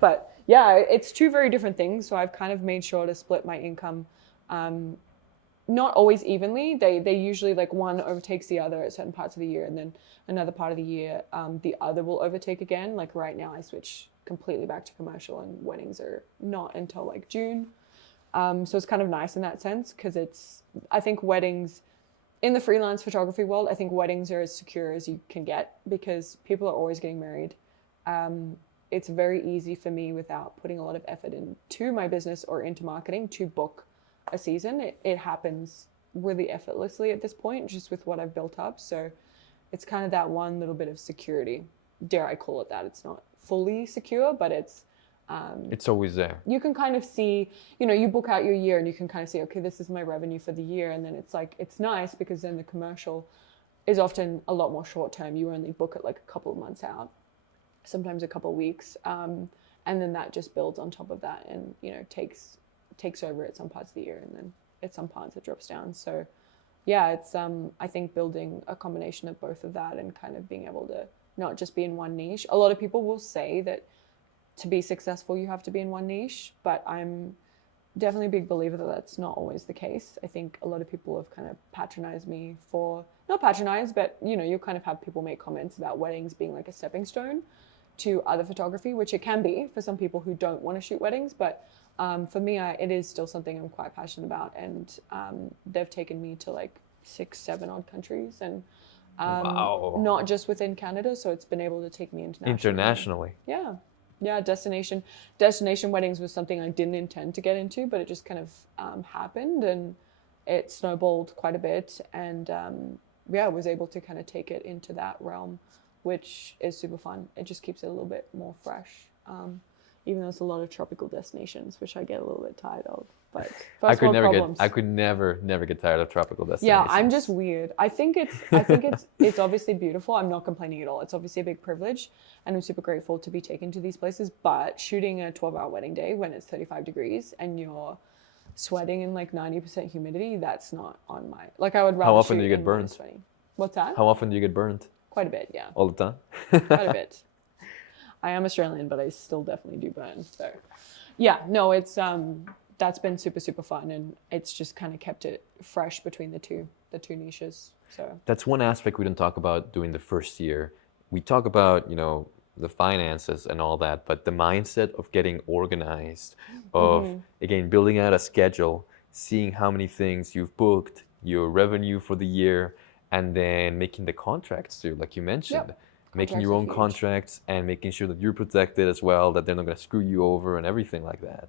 But yeah, it's two very different things. So I've kind of made sure to split my income. Not always evenly. They usually like one overtakes the other at certain parts of the year, and then another part of the year, the other will overtake again. Like right now I switch completely back to commercial, and weddings are not until like June. So it's kind of nice in that sense, because I think weddings, in the freelance photography world, I think weddings are as secure as you can get, because people are always getting married. It's very easy for me, without putting a lot of effort into my business or into marketing, to book a season. It happens really effortlessly at this point, just with what I've built up. So it's kind of that one little bit of security. Dare I call it that? It's not fully secure, but it's always there. You can kind of see, you book out your year and you can kind of see, okay, this is my revenue for the year. And then it's like, it's nice, because then the commercial is often a lot more short term. You only book it like a couple of months out, sometimes a couple of weeks. And then that just builds on top of that, and, takes over at some parts of the year, and then at some parts it drops down. So yeah, it's I think building a combination of both of that and kind of being able to not just be in one niche. A lot of people will say that to be successful you have to be in one niche, but I'm definitely a big believer that that's not always the case. I think a lot of people have kind of patronized me for, not patronized, but you know, you kind of have people make comments about weddings being like a stepping stone to other photography, which it can be for some people who don't want to shoot weddings. But for me, it is still something I'm quite passionate about. And they've taken me to like 6, 7 odd countries, and Wow. not just within Canada. So it's been able to take me internationally. Yeah. Yeah, destination weddings was something I didn't intend to get into, but it just kind of happened, and it snowballed quite a bit, and yeah, I was able to kind of take it into that realm, which is super fun. It just keeps it a little bit more fresh, even though it's a lot of tropical destinations, which I get a little bit tired of. But I could never get tired of tropical destinations. Yeah, I'm just weird. I think it's obviously beautiful. I'm not complaining at all. It's obviously a big privilege, and I'm super grateful to be taken to these places. But shooting a 12-hour wedding day when it's 35 degrees and you're sweating in like 90% humidity, that's not on my, like, I would rather. How often shoot do you get in burned? -20. What's that? How often do you get burned? Quite a bit, yeah. All the time? Quite a bit. I am Australian, but I still definitely do burn. So yeah, no, it's that's been super, super fun, and it's just kind of kept it fresh between the two niches. So that's one aspect we didn't talk about during the first year. We talk about, you know, the finances and all that, but the mindset of getting organized, of again building out a schedule, seeing how many things you've booked, your revenue for the year, and then making the contracts too, like you mentioned. Yep. Making your own contracts and making sure that you're protected as well, that they're not going to screw you over and everything like that.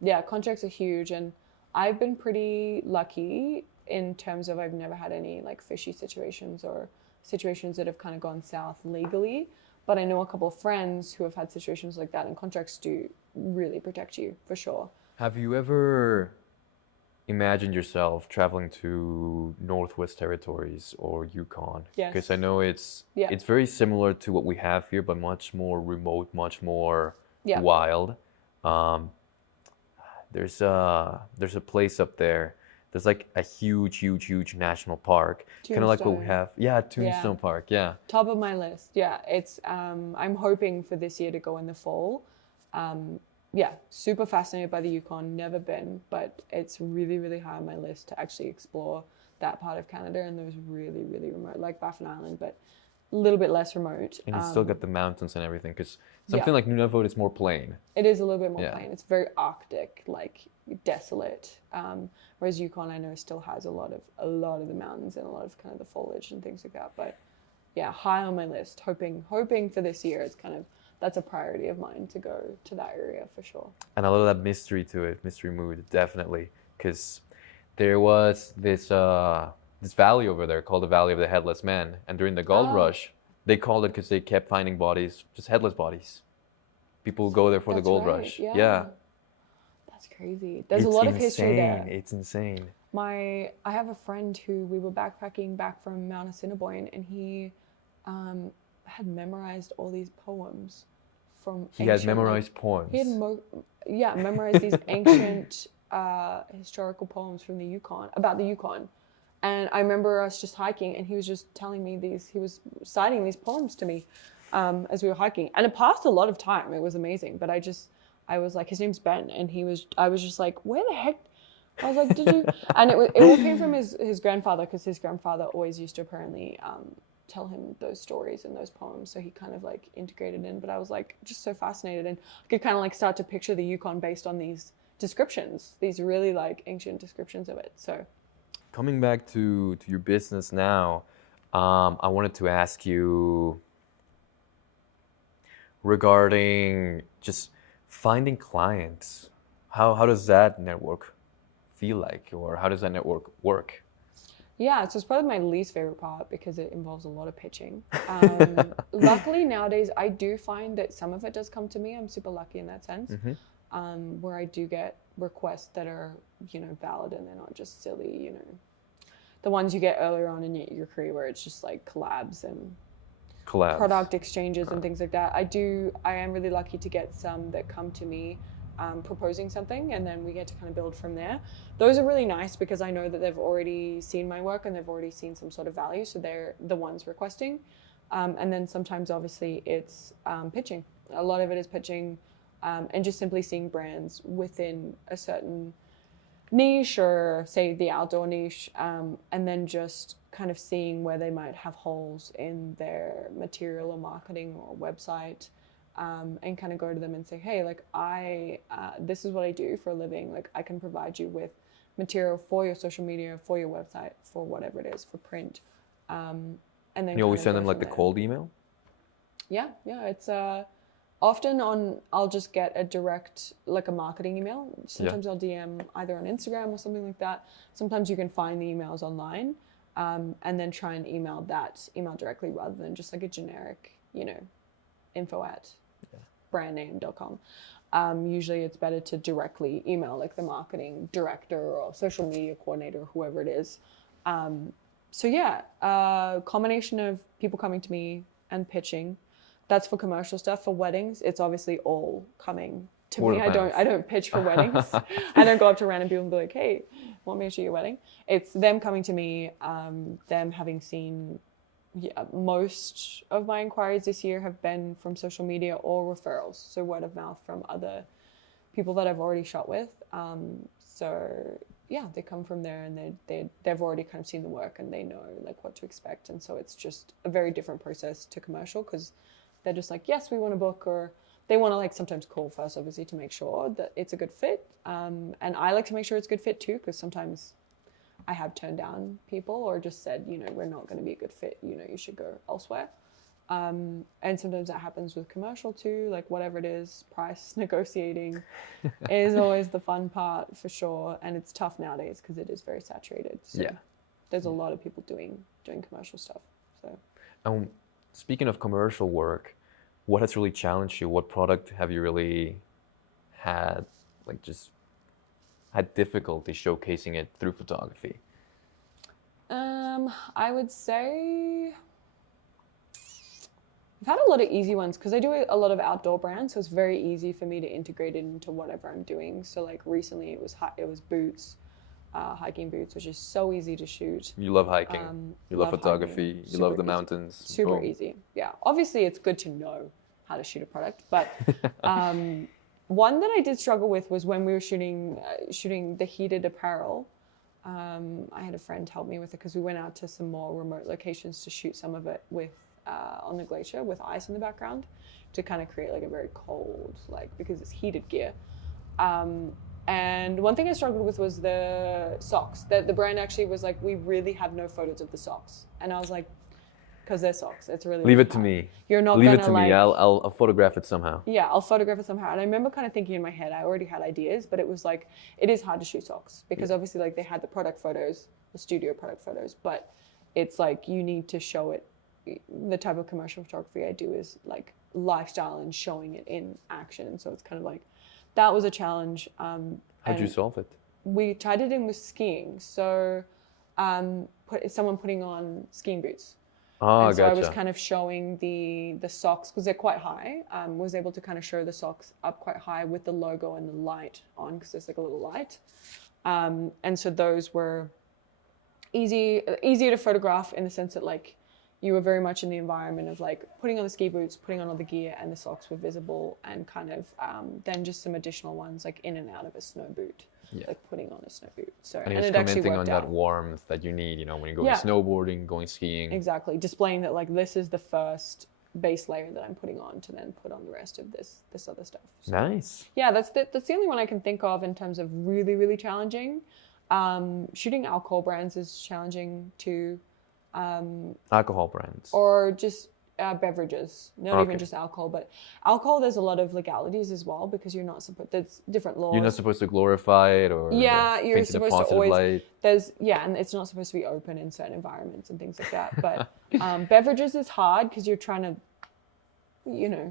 Yeah, contracts are huge, and I've been pretty lucky in terms of I've never had any like fishy situations or situations that have kind of gone south legally. But I know a couple of friends who have had situations like that, and contracts do really protect you for sure. Have you ever imagined yourself traveling to Northwest Territories or Yukon? Yes. Because I know it's very similar to what we have here, but much more remote, much more wild. There's a place up there. There's like a huge national park, kind of like what we have. Yeah, Tombstone Park. Yeah. Top of my list. Yeah, it's. I'm hoping for this year to go in the fall. Yeah, super fascinated by the Yukon. Never been, but it's really, really high on my list to actually explore that part of Canada and those really, really remote, like Baffin Island, but a little bit less remote. And you still got the mountains and everything, because something like Nunavut is more plain. It is a little bit more plain. It's very Arctic, like desolate. Whereas Yukon, I know, still has a lot of the mountains and a lot of kind of the foliage and things like that. But yeah, high on my list. Hoping for this year, it's kind of. That's a priority of mine to go to that area for sure. And a lot of that mystery to it, mystery mood, definitely. Because there was this valley over there called the Valley of the Headless Man. And during the gold rush, they called it because they kept finding bodies, just headless bodies. People go there for the gold rush. Yeah. That's crazy. There's a lot of history there. It's insane. I have a friend who we were backpacking back from Mount Assiniboine, and he had memorized all these poems from He had memorized poems. He had memorized these ancient historical poems from the Yukon, about the Yukon. And I remember us just hiking, and he was just telling me he was citing these poems to me as we were hiking. And it passed a lot of time. It was amazing. But I was like, his name's Ben, and I was just like, where the heck? I was like, did you? And it all came from his grandfather, because his grandfather always used to apparently tell him those stories and those poems, so he kind of like integrated in. But I was like just so fascinated, and I could kind of like start to picture the Yukon based on these descriptions, these really like ancient descriptions of it. So coming back to your business now, I wanted to ask you regarding just finding clients. How does that network feel like, or how does that network work? Yeah, so it's probably my least favorite part because it involves a lot of pitching. Luckily nowadays, I do find that some of it does come to me. I'm super lucky in that sense, where I do get requests that are, valid, and they're not just silly, the ones you get earlier on in your career where it's just like collabs and product exchanges and things like that. I am really lucky to get some that come to me proposing something, and then we get to kind of build from there. Those are really nice because I know that they've already seen my work and they've already seen some sort of value, so they're the ones requesting. And then sometimes obviously it's pitching. A lot of it is pitching and just simply seeing brands within a certain niche, or say the outdoor niche, and then just kind of seeing where they might have holes in their material or marketing or website, and kind of go to them and say, hey, like this is what I do for a living. Like I can provide you with material for your social media, for your website, for whatever it is, for print. And then you always send them like the cold email? Yeah, it's often I'll just get a direct, like a marketing email. Sometimes I'll DM either on Instagram or something like that. Sometimes you can find the emails online, and then try and email directly rather than just like a generic, info@brandname.com. Usually it's better to directly email like the marketing director or social media coordinator, whoever it is. So yeah, combination of people coming to me and pitching. That's for commercial stuff. For weddings, it's obviously all coming to me. I don't pitch for weddings. I don't go up to random people and be like, hey, want me to shoot your wedding? It's them coming to me, them having seen, most of my inquiries this year have been from social media or referrals. So word of mouth from other people that I've already shot with. So yeah, they come from there and they've already kind of seen the work and they know like what to expect. And so it's just a very different process to commercial, because they're just like, yes, we want to book, or they want to like sometimes call first, obviously, to make sure that it's a good fit. And I like to make sure it's a good fit too, because sometimes I have turned down people or just said, we're not going to be a good fit, you should go elsewhere. And sometimes that happens with commercial too, like whatever it is, price negotiating is always the fun part for sure. And it's tough nowadays because it is very saturated. So there's a lot of people doing commercial stuff. So speaking of commercial work, what has really challenged you? What product have you really had, like just had difficulty showcasing it through photography? I would say I've had a lot of easy ones because I do a lot of outdoor brands, so it's very easy for me to integrate it into whatever I'm doing. So like recently it was boots, hiking boots, which is so easy to shoot. You love hiking. You love photography. You love the mountains. Super easy. Yeah. Obviously, it's good to know how to shoot a product, but one that I did struggle with was when we were shooting the heated apparel. I had a friend help me with it because we went out to some more remote locations to shoot some of it with on the glacier with ice in the background to kind of create like a very cold, because it's heated gear. And one thing I struggled with was the socks. The brand actually was like, we really have no photos of the socks. And I was like, because they're socks. It's really leave it to me. You're not leave gonna it to me. I'll photograph it somehow. Yeah, I'll photograph it somehow. And I remember kind of thinking in my head, I already had ideas, but it was like, it is hard to shoot socks because obviously like they had the product photos, the studio product photos, but it's like you need to show it. The type of commercial photography I do is like lifestyle and showing it in action. So it's kind of like, that was a challenge. How'd you solve it? We tied it in with skiing. So someone putting on skiing boots. Oh, and so gotcha. I was kind of showing the socks because they're quite high. Was able to kind of show the socks up quite high with the logo and the light on because there's like a little light. And so those were easier to photograph in the sense that like you were very much in the environment of like putting on the ski boots, putting on all the gear, and the socks were visible, and kind of then just some additional ones like in and out of a snow boot. Yeah. Like putting on a snow boot. So and it it's actually commenting worked on out. that warmth that you need, when you're going snowboarding, going skiing. Exactly. Displaying that like this is the first base layer that I'm putting on to then put on the rest of this other stuff. So, nice. yeah, that's the only one I can think of in terms of really, really challenging. Shooting alcohol brands is challenging too. Alcohol brands. Or just beverages, not even just alcohol, but alcohol. There's a lot of legalities as well because you're not supposed. There's different laws. You're not supposed to glorify it or you're paint supposed in a to positive always. light. And it's not supposed to be open in certain environments and things like that. But beverages is hard because you're trying to,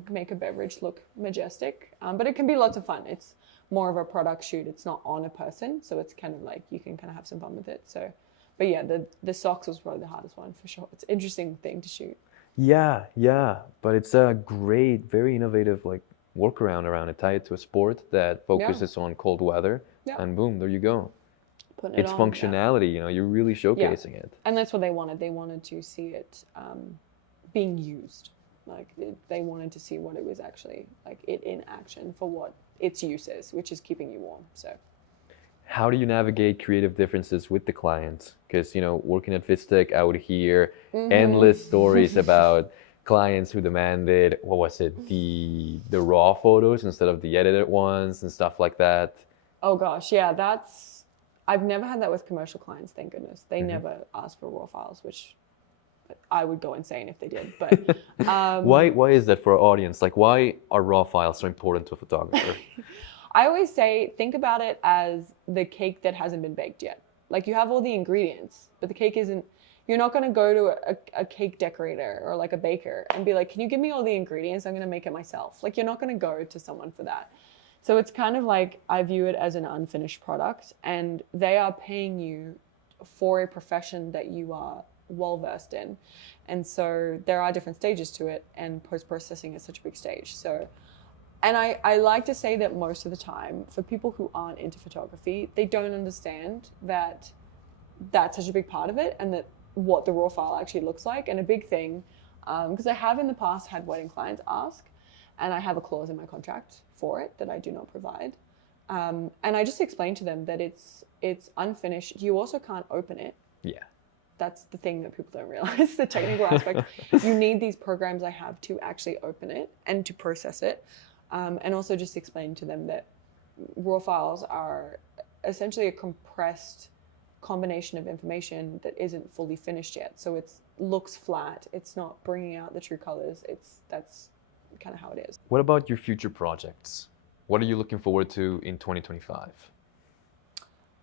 make a beverage look majestic. But it can be lots of fun. It's more of a product shoot. It's not on a person, so it's kind of like you can kind of have some fun with it. So. But yeah, the socks was probably the hardest one for sure. It's an interesting thing to shoot. Yeah, but it's a great, very innovative workaround around it, tie it to a sport that focuses on cold weather, and boom, there you go. It's functionality, you know, you're really showcasing it. And that's what they wanted. They wanted to see it being used. Like they wanted to see what it was actually, like it in action for what its use is, which is keeping you warm. So how do you navigate creative differences with the clients? Because, you know, working at Vistec, I would hear endless stories about clients who demanded, what was it, the raw photos instead of the edited ones and stuff like that. Oh gosh, yeah, I've never had that with commercial clients, thank goodness. They never ask for raw files, which I would go insane if they did. But why is that for our audience? Like, why are raw files so important to a photographer? I always say, think about it as the cake that hasn't been baked yet. Like you have all the ingredients, but the cake isn't. You're not going to go to a cake decorator or like a baker and be like, can you give me all the ingredients? I'm going to make it myself. Like you're not going to go to someone for that. So it's kind of like I view it as an unfinished product, and they are paying you for a profession that you are well versed in. And so there are different stages to it, and post-processing is such a big stage. So, and I like to say that most of the time for people who aren't into photography, they don't understand that that's such a big part of it, and that what the raw file actually looks like. And a big thing, because I have in the past had wedding clients ask, and I have a clause in my contract for it that I do not provide. And I just explained to them that it's unfinished. You also can't open it. Yeah. That's the thing that people don't realize, the technical aspect. You need these programs I have to actually open it and to process it. And also just explain to them that raw files are essentially a compressed combination of information that isn't fully finished yet. So it looks flat. It's not bringing out the true colors. That's kind of how it is. What about your future projects? What are you looking forward to in 2025?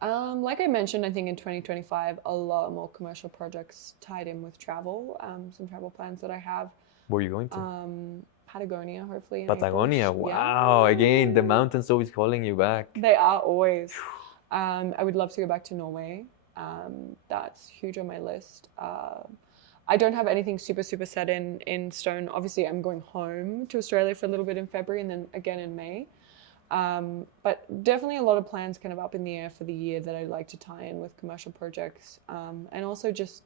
Like I mentioned, I think in 2025, a lot more commercial projects tied in with travel, some travel plans that I have. Where are you going to? Patagonia, hopefully. Patagonia, wow. Yeah. Again, the mountains always calling you back. They are always. I would love to go back to Norway. That's huge on my list. I don't have anything super set in stone. Obviously, I'm going home to Australia for a little bit in February and then again in May. But definitely a lot of plans kind of up in the air for the year that I'd like to tie in with commercial projects. And also just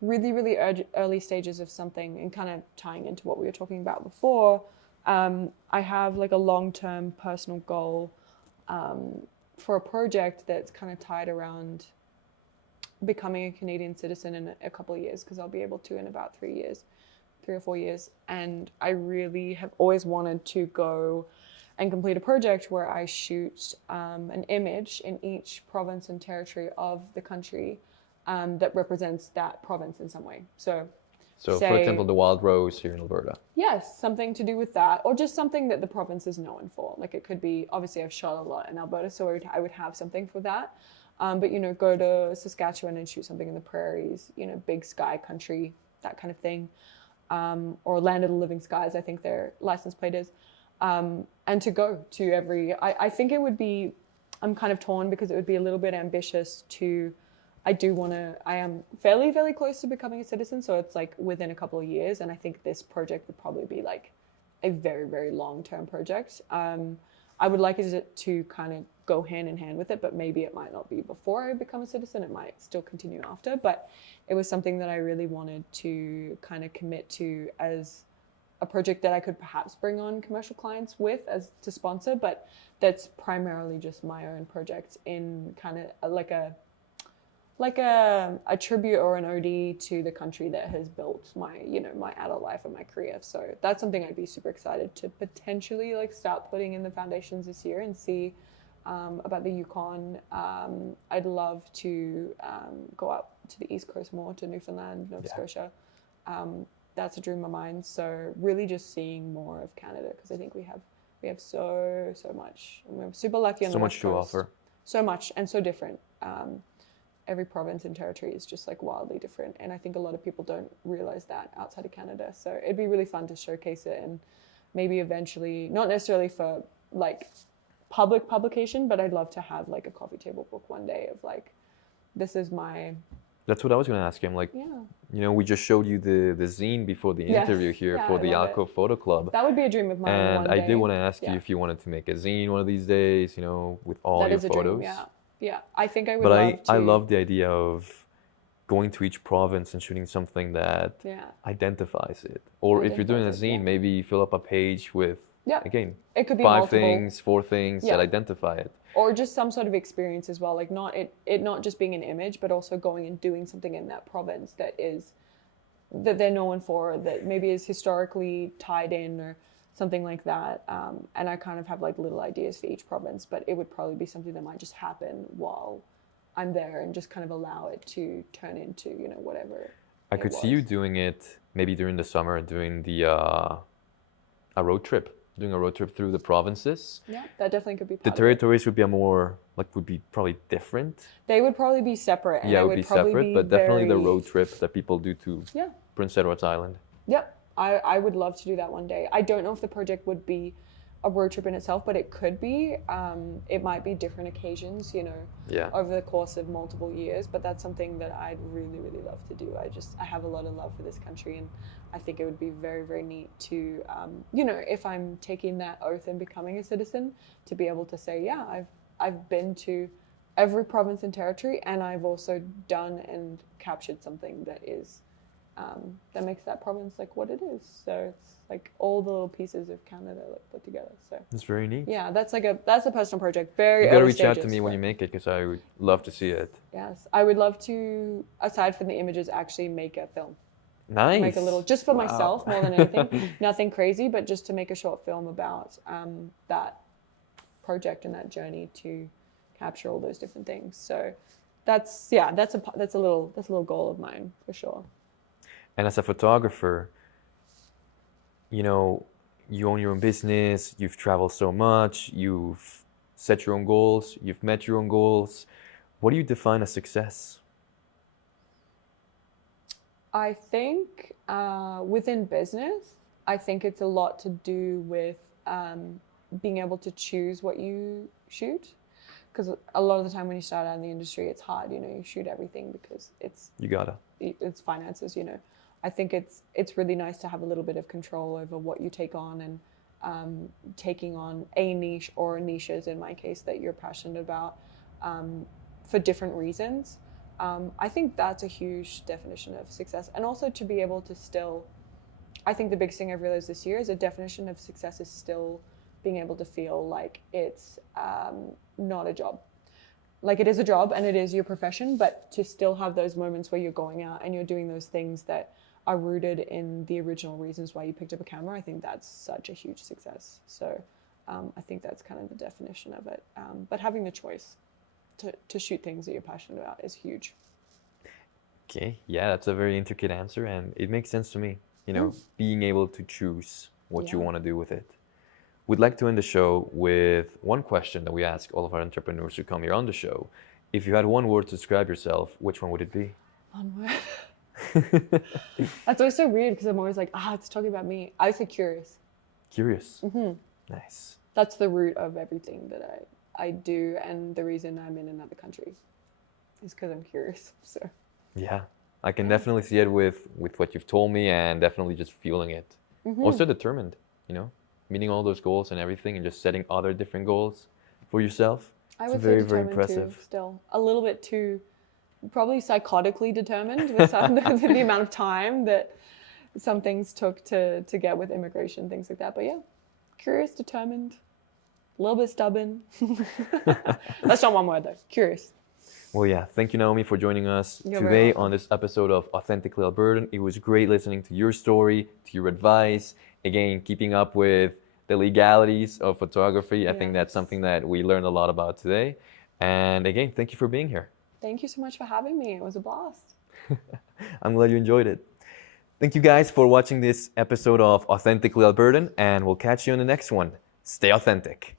really early stages of something, and kind of tying into what we were talking about before. I have like a long-term personal goal for a project that's kind of tied around becoming a Canadian citizen in a couple of years, because I'll be able to in about 3 or 4 years. And I really have always wanted to go and complete a project where I shoot an image in each province and territory of the country that represents that province in some way. So say, for example, the wild rose here in Alberta. Yes, something to do with that, or just something that the province is known for. Like it could be, obviously I've shot a lot in Alberta, so I would have something for that. But, you know, go to Saskatchewan and shoot something in the prairies, you know, big sky country, that kind of thing. Or Land of the Living Skies, I think their license plate is. And to go to every, I think it would be, I'm kind of torn because it would be a little bit ambitious to, I am fairly close to becoming a citizen. So it's like within a couple of years. And I think this project would probably be like a very long-term project. I would like it to kind of go hand in hand with it, but maybe it might not be before I become a citizen. It might still continue after, but it was something that I really wanted to kind of commit to as a project that I could perhaps bring on commercial clients with as to sponsor, but that's primarily just my own project in kind of like a tribute or an ode to the country that has built my, you know, my adult life and my career. So that's something I'd be super excited to potentially like start putting in the foundations this year and see about the Yukon. I'd love to go up to the East Coast more, to Newfoundland, Nova Scotia. That's a dream of mine. So really just seeing more of Canada, because I think we have so much. And we're super lucky on the West Coast. So much to offer. So much and so different. Every province and territory is just like wildly different. And I think a lot of people don't realize that outside of Canada. So it'd be really fun to showcase it, and maybe eventually, not necessarily for like public publication, but I'd love to have like a coffee table book one day of like, this is my That's what I was going to ask you. I'm like, Yeah. you know, we just showed you the zine before the Yes. interview here Yeah, for I the love Alco it. Photo Club. That would be a dream of mine And one I day. did want to ask you Yeah. if you wanted to make a zine one of these days, you know, with all That your is a photos. dream, yeah. Yeah, I think I would But love to. I love the idea of going to each province and shooting something that Yeah. identifies it. Or if you're doing a Identifies it, zine, yeah. maybe fill up a page with, Yeah. again, It could be 5 multiple. things, 4 things Yeah. that identify it. Or just some sort of experience as well, like not just being an image, but also going and doing something in that province that they're known for, that maybe is historically tied in or something like that. And I kind of have like little ideas for each province, but it would probably be something that might just happen while I'm there and just kind of allow it to turn into, you know, whatever. I could see you doing it maybe during the summer, doing a road trip. Doing a road trip through the provinces. Yeah, that definitely could be part The of it. territories would be would be probably different. They would probably be separate. And Yeah, they it would be separate, but definitely the road trip that people do to Yeah. Prince Edward's Island. Yep. I would love to do that one day. I don't know if the project would be a road trip in itself, but it could be. It might be different occasions, you know, Yeah. over the course of multiple years, but that's something that I'd really, really love to do. I have a lot of love for this country, and I think it would be very, very neat to, you know, if I'm taking that oath and becoming a citizen, to be able to say, yeah, I've been to every province and territory, and I've also done and captured something that is, that makes that province like what it is. So it's like all the little pieces of Canada like put together. So It's very neat. yeah, that's a personal project. Very You gotta early reach out to stages, me when but you make it, because I would love to see it. yes, I would love to, aside from the images, actually make a film. Nice. Make a little, just for Wow. myself more than anything. Nothing crazy, but just to make a short film about that project and that journey to capture all those different things. So that's a little goal of mine for sure. And as a photographer, you know, you own your own business, you've traveled so much, you've set your own goals, you've met your own goals. What do you define as success? I think within business, I think it's a lot to do with being able to choose what you shoot. Because a lot of the time when you start out in the industry, it's hard, you know, you shoot everything because it's finances, you know. I think it's really nice to have a little bit of control over what you take on, and taking on a niche or niches, in my case, that you're passionate about for different reasons. I think that's a huge definition of success. And also to be able to still, I think the biggest thing I've realized this year is a definition of success is still being able to feel like it's not a job. Like it is a job and it is your profession, but to still have those moments where you're going out and you're doing those things that are rooted in the original reasons why you picked up a camera, I think that's such a huge success. So I think that's kind of the definition of it. But having the choice to shoot things that you're passionate about is huge. Okay, yeah, that's a very intricate answer, and it makes sense to me. You know, being able to choose what you want to do with it. We'd like to end the show with one question that we ask all of our entrepreneurs who come here on the show. If you had one word to describe yourself, which one would it be? One word. That's always so weird because I'm always like, it's talking about me. I say curious. Curious. Mm-hmm. Nice. That's the root of everything that I do, and the reason I'm in another country is because I'm curious. So yeah, I can definitely see it with what you've told me, and definitely just feeling it. Mm-hmm. Also determined, you know, meeting all those goals and everything, and just setting other different goals for yourself. I would it's say very, very impressive. Too, still a little bit too, probably psychotically determined with the amount of time that some things took to get with immigration, things like that. But yeah, curious, determined, a little bit stubborn. That's not one word though. Curious. Well, yeah. Thank you, Naomi, for joining us today on this episode of Authentically Albertan. It was great listening to your story, to your advice. Again, keeping up with the legalities of photography. I think that's something that we learned a lot about today. And again, thank you for being here. Thank you so much for having me. It was a blast. I'm glad you enjoyed it. Thank you guys for watching this episode of Authentically Albertan, and we'll catch you on the next one. Stay authentic.